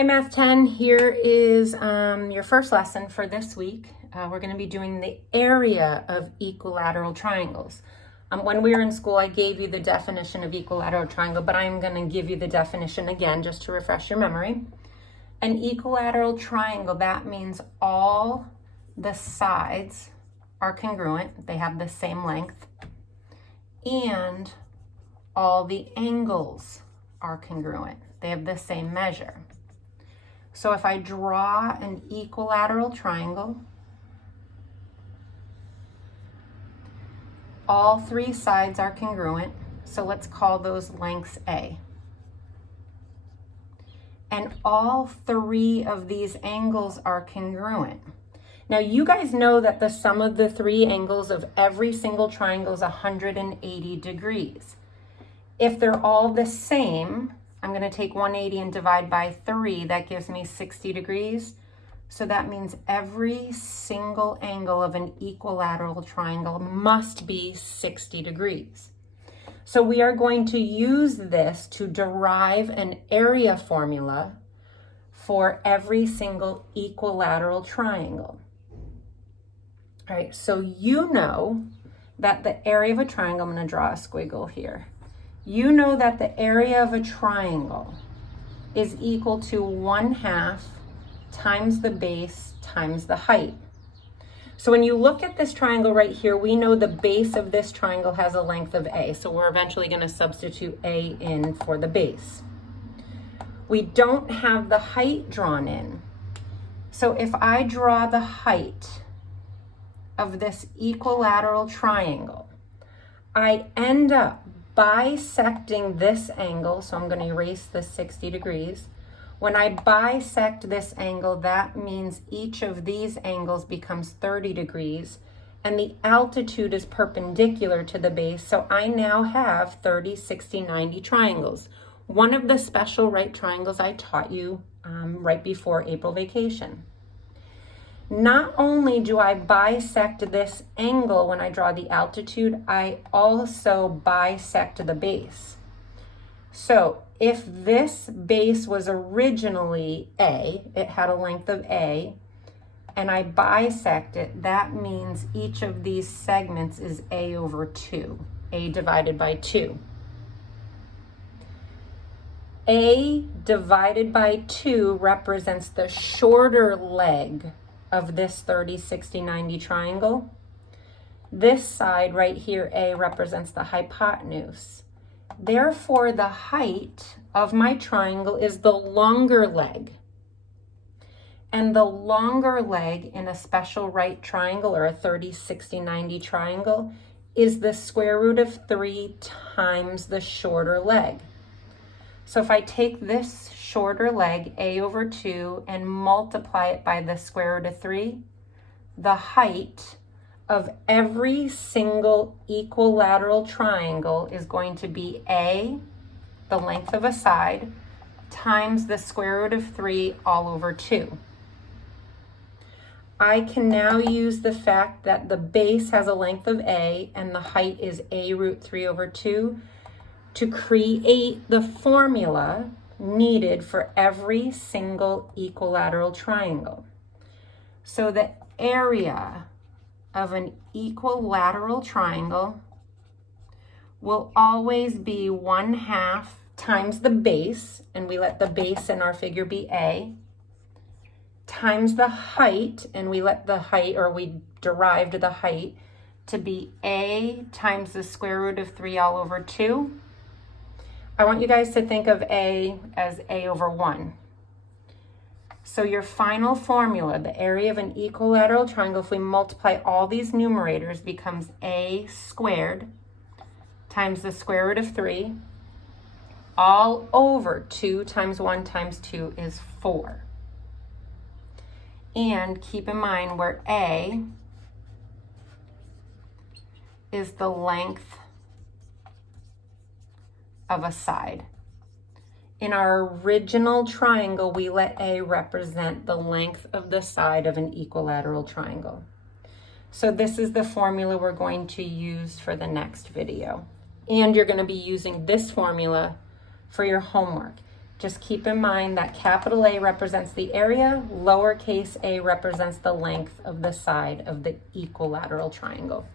Hi Math 10, here is your first lesson for this week. We're going to be doing the area of equilateral triangles. When we were in school, I gave you the definition of equilateral triangle, but I'm going to give you the definition again just to refresh your memory. An equilateral triangle, that means all the sides are congruent, they have the same length, and all the angles are congruent, they have the same measure. So if I draw an equilateral triangle, all three sides are congruent, so let's call those lengths A. And all three of these angles are congruent. Now you guys know that the sum of the three angles of every single triangle is 180 degrees. If they're all the same, I'm going to take 180 and divide by 3. That gives me 60 degrees. So that means every single angle of an equilateral triangle must be 60 degrees. So we are going to use this to derive an area formula for every single equilateral triangle. All right, so you know that the area of a triangle, I'm going to draw a squiggle here. You know that the area of a triangle is equal to 1/2 times the base times the height. So when you look at this triangle right here, we know the base of this triangle has a length of A. So we're eventually going to substitute A in for the base. We don't have the height drawn in. So if I draw the height of this equilateral triangle, I end up bisecting this angle, so I'm going to erase the 60 degrees. When I bisect this angle, that means each of these angles becomes 30 degrees, and the altitude is perpendicular to the base, so I now have 30, 60, 90 triangles. One of the special right triangles I taught you right before April vacation. Not only do I bisect this angle when I draw the altitude, I also bisect the base. So if this base was originally A, it had a length of A, and I bisect it, that means each of these segments is A over 2, A divided by 2. A divided by 2 represents the shorter leg of this 30, 60, 90 triangle. This side right here, A, represents the hypotenuse. Therefore, the height of my triangle is the longer leg. And the longer leg in a special right triangle or a 30, 60, 90 triangle is the square root of 3 times the shorter leg. So if I take this shorter leg, A over 2, and multiply it by the square root of 3, the height of every single equilateral triangle is going to be A, the length of a side, times the square root of 3 all over 2. I can now use the fact that the base has a length of A and the height is A root 3 over 2 to create the formula needed for every single equilateral triangle. So the area of an equilateral triangle will always be 1/2 times the base, and we let the base in our figure be A, times the height, and we let the height, or we derived the height to be A times the square root of 3 all over 2. I want you guys to think of A as A over 1. So your final formula, the area of an equilateral triangle, if we multiply all these numerators, becomes A squared times the square root of 3 all over 2 times 1 times 2 is 4. And keep in mind where A is the length of a side. In our original triangle, we let A represent the length of the side of an equilateral triangle. So this is the formula we're going to use for the next video. And you're going to be using this formula for your homework. Just keep in mind that capital A represents the area, lowercase a represents the length of the side of the equilateral triangle.